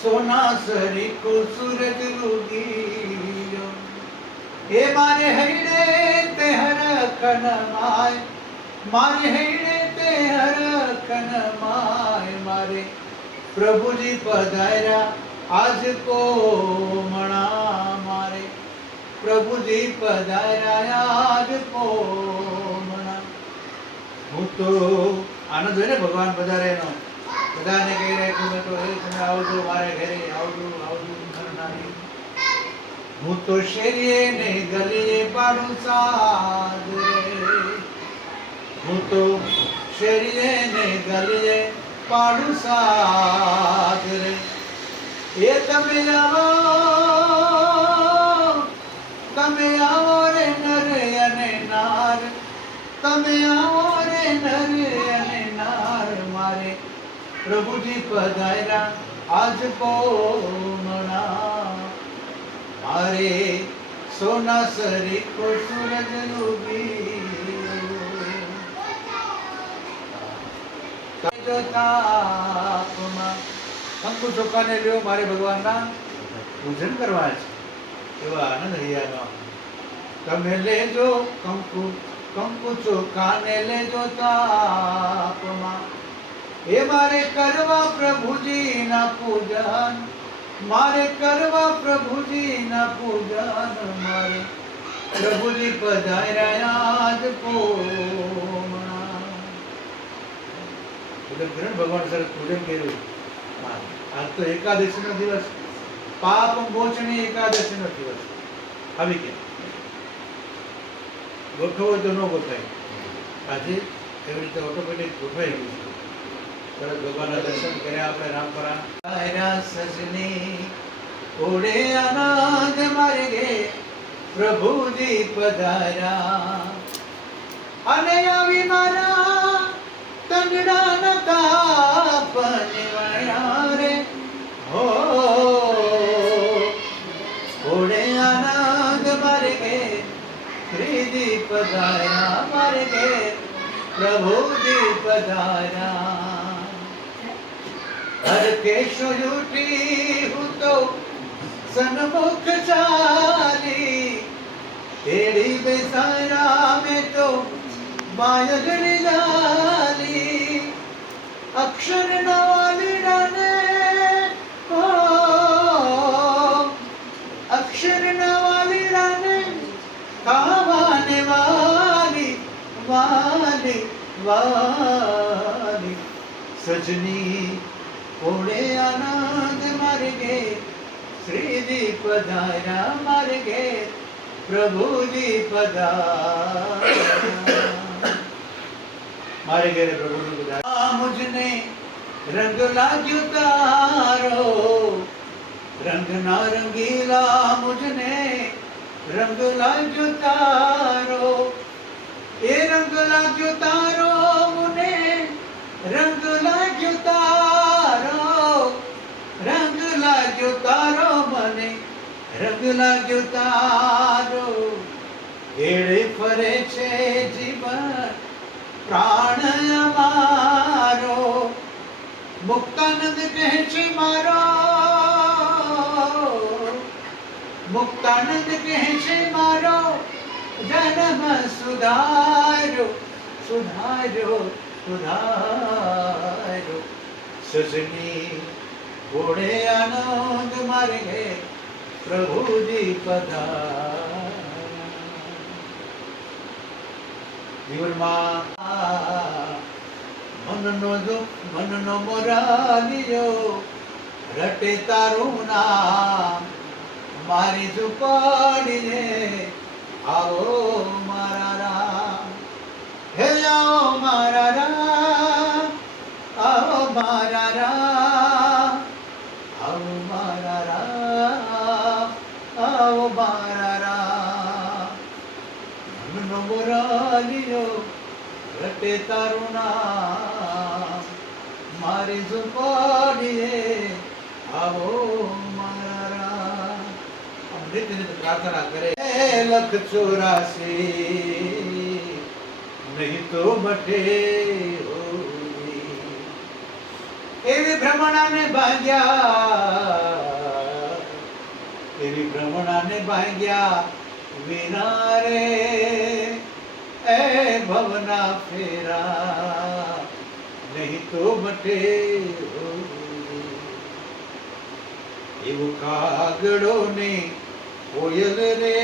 સોના સરીખો સૂરજ ઉગીયો એ મારે હૈડે તે હરખન માય મારે હૈડે તે હરખન માય મારે પ્રભુજી પધાર્યા આજ કોમણા મારે પ્રભુજી પધાર્યા આજ કોમણા હું તો આનંદ હોય ને ભગવાન પધારે એનો બધાને કહી રહ્યા કે તો એ તમે આવજો મારે ઘરે આવજો આવજો કરનારી હું તો શેરીએ ને ગલીએ પાડું સાદ રે હું તો શેરીએ ને ગલીએ પાડું સાદ રે એ તમે આવો રે નર અને નાર તમે આવો રે નર અને નાર મારે પ્રભુજી પધાર્યા આજ કોમણા મારે સોના સરીખો સૂરજ ઉગીયો કંકુ ચોખાને લ્યો મારે ભગવાનના પૂજન કરવા છે એવા આનંદ હૈયાનો તમે લેજો કંકુ કંકુ ચોખાને લેજો તાપમાં એ મારે કરવા પ્રભુજીના પૂજન મારે કરવા પ્રભુજીના પૂજન મારે પ્રભુજી પધાર્યા આજ કોમણા ભગવાન સરસ પૂજન કર્યું આજ તો એકાદશીનો દિવસ પાપ મોચણી એકાદશીનો દિવસ આવી ગયા ગોઠવો તો ન ગોઠવાય આજે એવી રીતે ઓટોમેટિક ગોઠવાઈ ગયું છે સરસ ભગવાનના દર્શન કર્યા આપણે રામપરા સજની ઓડે આનંદ મારે ગે પ્રભુજી પધાર્યા અને આવી મારા તંગડાના તાપ નિવાયા રે હો ઓડે આનંદ મારે ગે શ્રીજી પધાર્યા મારે ગે પ્રભુજી પધાર્યા हर केशो झूठी हूँ तो सन्मुख चाली तेरी बेसारा में तो मायगनी जाली अक्षर नवाली डाने हो अक्षर नवाली डाने खावाने वाली वाली वाली सजनी ओड़े आनंद मार्गे श्रीजी पधार्या मार्गे प्रभुजी पधार्या मारे घरे प्रभुजी पधार्या मुझने रंग लाग्यो तारो रंग नारंगीला मुझने रंग लाग्यो तारो ए रंग लाग्यो तारो मुने रंग लाग्यो तारो रंग लाग्यो तारो મને રંગ લાગ્યો તારો એળે ફરે છે જીવન પ્રાણ અમારો મુક્તાનંદ કહે છે મારો મુક્તાનંદ કહે છે મારો જન્મ સુધાર્યો સુધાર્યો સુધાર્યો સજની ઓડે આનંદ માર્ગે પ્રભુજી પધાર્યા જીવનમાં મનનો મોરાલિયો રટે તારું નામ મારી ઝુંપડીને આવો મારા રામ હે આવો મારા રામ આવો મારા રામ આવો મારા રામ આવો મારા રામ મનનો મોરાલિયો રટે તારું નામ મારી ઝુંપડીએ આવો મારા રામ અમૃતની પ્રાર્થના કરે લખ 84 નહીં તો મટે હોવી એવી ભ્રમણાને ભાગ્યા, એવી ભ્રમણાને ભાગ્યા વિના રે એ ભવના ફેરા નહીં તો મટે. એવું કાગડો ને કોયલ રે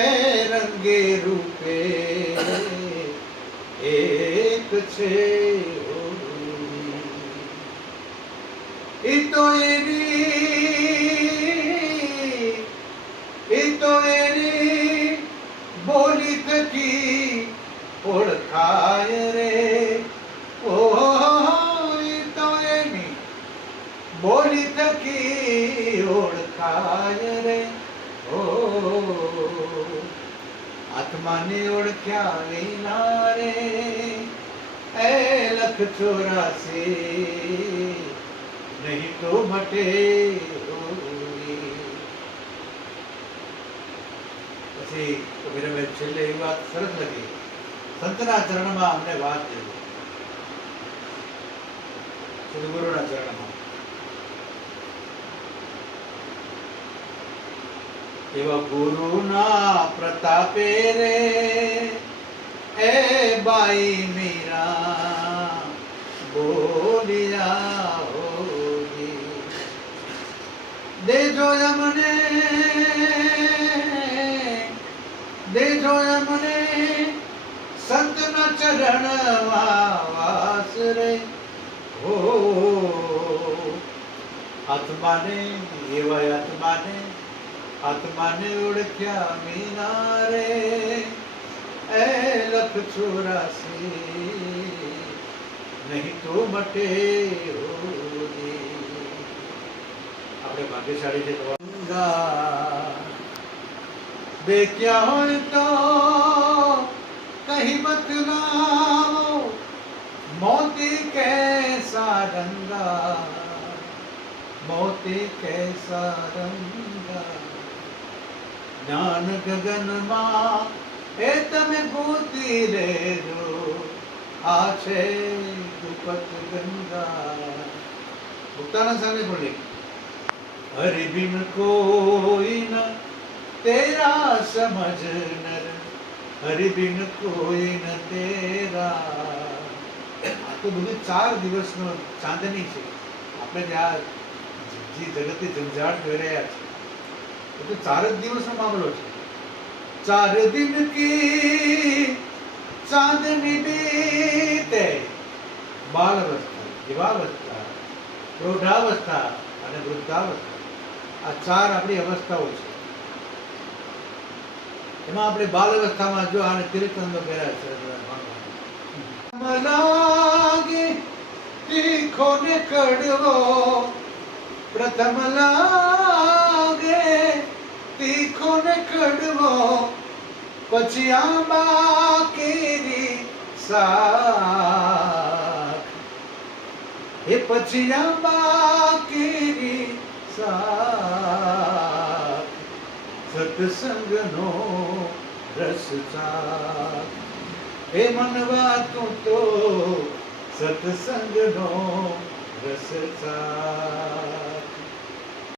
એ રંગે રૂપે એક છે. એ તો એની બોલી થકી ઓળખાય રે. ઓ એ તો એની બોલી થકી ઓળખાય રે. ઓ આત્માને ઓળખ્યા વિના રે એ 184 નહીં તો મટે. પછી કબીરભાઈ છેલ્લે એ વાત સરસ લખી, સંતના ચરણમાં અમને વાત દેવી, સદગુરુના ચરણમાં. એવા ગુરુના પ્રતાપે રે એ બાઈ મીરા બોલિયા હોગી. દેજો અમને, દેજો અમને સંતના ચરણમાં વાસ રે. હો આત્માને, એવા આત્માને, આત્માને ઓળખ્યા વિના રે એ 184 નહીં તો મટે. આપણે ભાગ્યશાળી છે. દેખ્યા હોય તો કહી બતલાવો મોતી કેસા રંગા, મોતી કેસા રંગા. જ્ઞાન ગગનમાં એ તમે ગોતી લેજો, આ છે દુપત ગંગા. મુક્તાનંદ સામે બોલી, હરિ બિન કોઈ ન તેરા સમજ નર, હરિ બિન કોઈ ન તેરા. આ તો બધું 4 દિવસનો ચાંદની છે. આપણે જ્યાં જે જગતની ઝંઝાટ જોઈ રહ્યા છે એ તો 4 જ દિવસનો મામલો છે. 4 દિન કી ચાંદની બીતે, બાલ અવસ્થા, યુવાવસ્થા, પ્રૌઢાવસ્થા અને વૃદ્ધાવસ્થા. આ 4 આપણી અવસ્થાઓ છે. એમાં આપણે બાલ અવસ્થામાં જો આને તિરુચંદો કર્યા છે. લાગે તીખો ને કડવો, પ્રથમ લાગે તીખો ને કડવો, પછી આંબા કેરી શાક, એ પછી આંબા કેરી શાક. સત્સંગનો રસ ચાખ, હે મનવા તું તો સત્સંગનો રસ ચાખ.